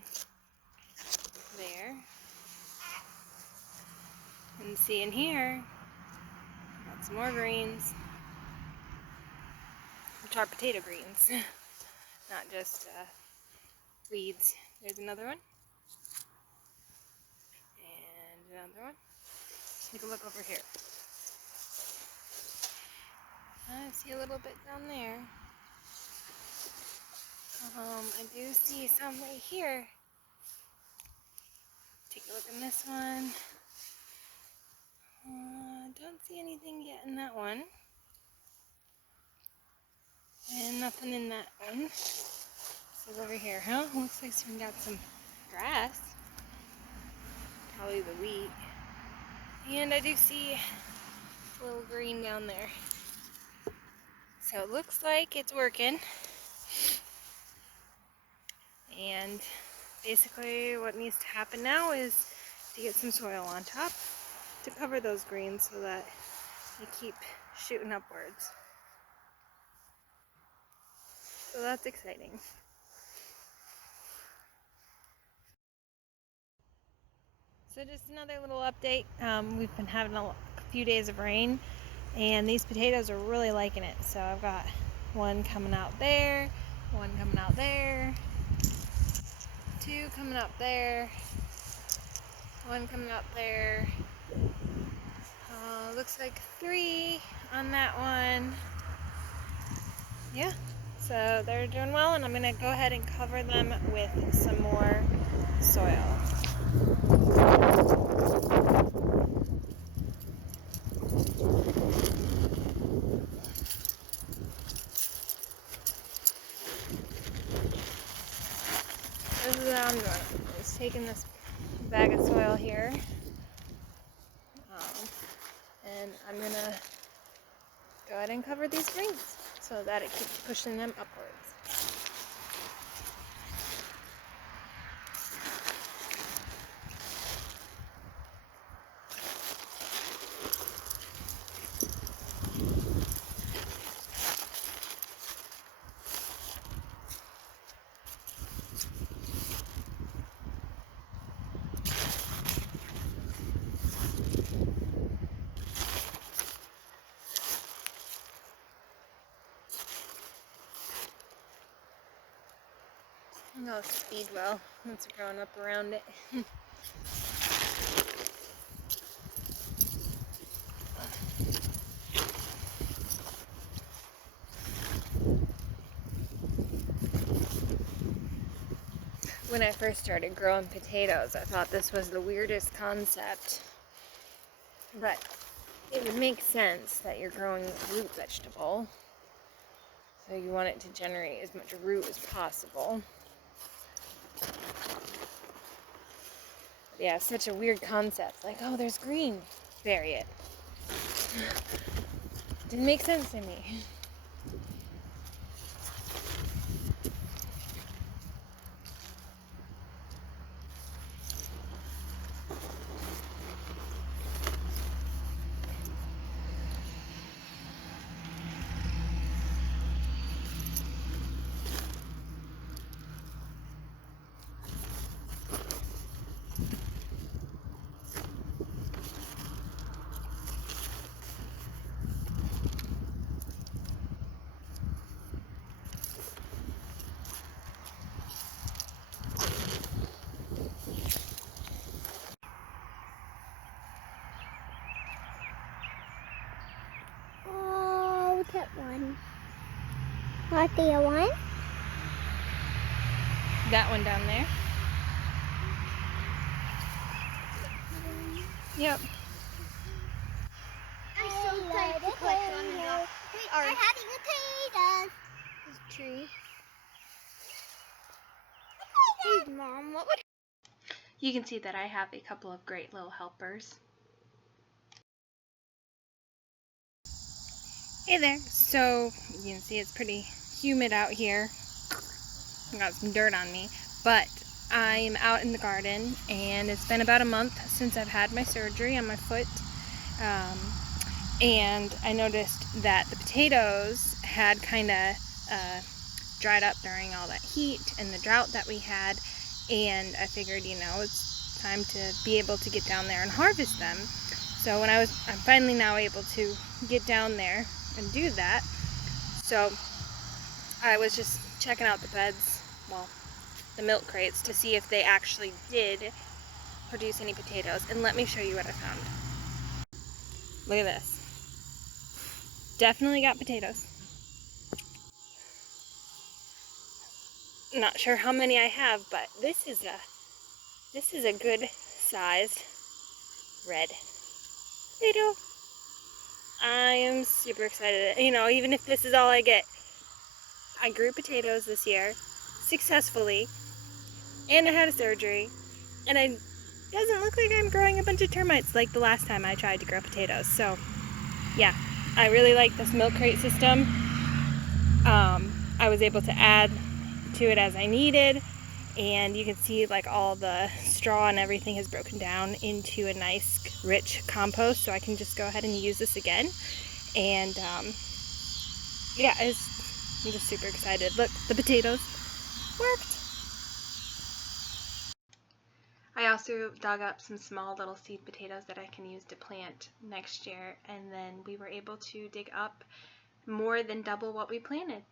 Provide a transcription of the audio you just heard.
down there. And see in here, got some more greens, which are potato greens, not just weeds. There's another one. And another one. Take a look over here. I see a little bit down there. I do see some right here. Take a look in this one. Don't see anything yet in that one. And nothing in that one. So over here, huh? Looks like we got some grass. Probably the wheat. And I do see a little green down there. So it looks like it's working. And basically what needs to happen now is to get some soil on top to cover those greens so that they keep shooting upwards. So that's exciting. So just another little update. We've been having a few days of rain and these potatoes are really liking it. So I've got one coming out there, one coming out there, two coming up there, one coming out there. Looks like 3 on that one. Yeah, so they're doing well, and I'm going to go ahead and cover them with some more soil. This is what I'm doing. I'm just taking this bag of soil here, and I'm going to go ahead and cover these greens so that it keeps pushing them upwards. Oh, speedwell. That's growing up around it. When I first started growing potatoes, I thought this was the weirdest concept. But it would make sense that you're growing a root vegetable. So you want it to generate as much root as possible. Yeah, it's such a weird concept. Like, oh, there's green. Bury it. Didn't make sense to me. Oh, that one. What, the one? That one down there? Yep. I'm so excited to collect on the We are having potatoes. There's a tree. Hey, Mom, what would... You can see that I have a couple of great little helpers. Hey there. So you can see it's pretty humid out here. I got some dirt on me, but I'm out in the garden and it's been about a month since I've had my surgery on my foot. And I noticed that the potatoes had kind of dried up during all that heat and the drought that we had, and I figured, you know, it's time to be able to get down there and harvest them. So I'm finally now able to get down there and do that. So I was just checking out the beds, well, the milk crates, to see if they actually did produce any potatoes. And let me show you what I found. Look at this. Definitely got potatoes. Not sure how many I have, but this is a good sized red potato. I am super excited. You know, even if this is all I get, I grew potatoes this year successfully, and I had a surgery, and it doesn't look like I'm growing a bunch of termites like the last time I tried to grow potatoes. So yeah, I really like this milk crate system. I was able to add to it as I needed, and you can see like all the straw and everything has broken down into a nice rich compost, so I can just go ahead and use this again. And yeah, I'm just super excited. Look, the potatoes worked. I also dug up some small little seed potatoes that I can use to plant next year, and then we were able to dig up more than double what we planted.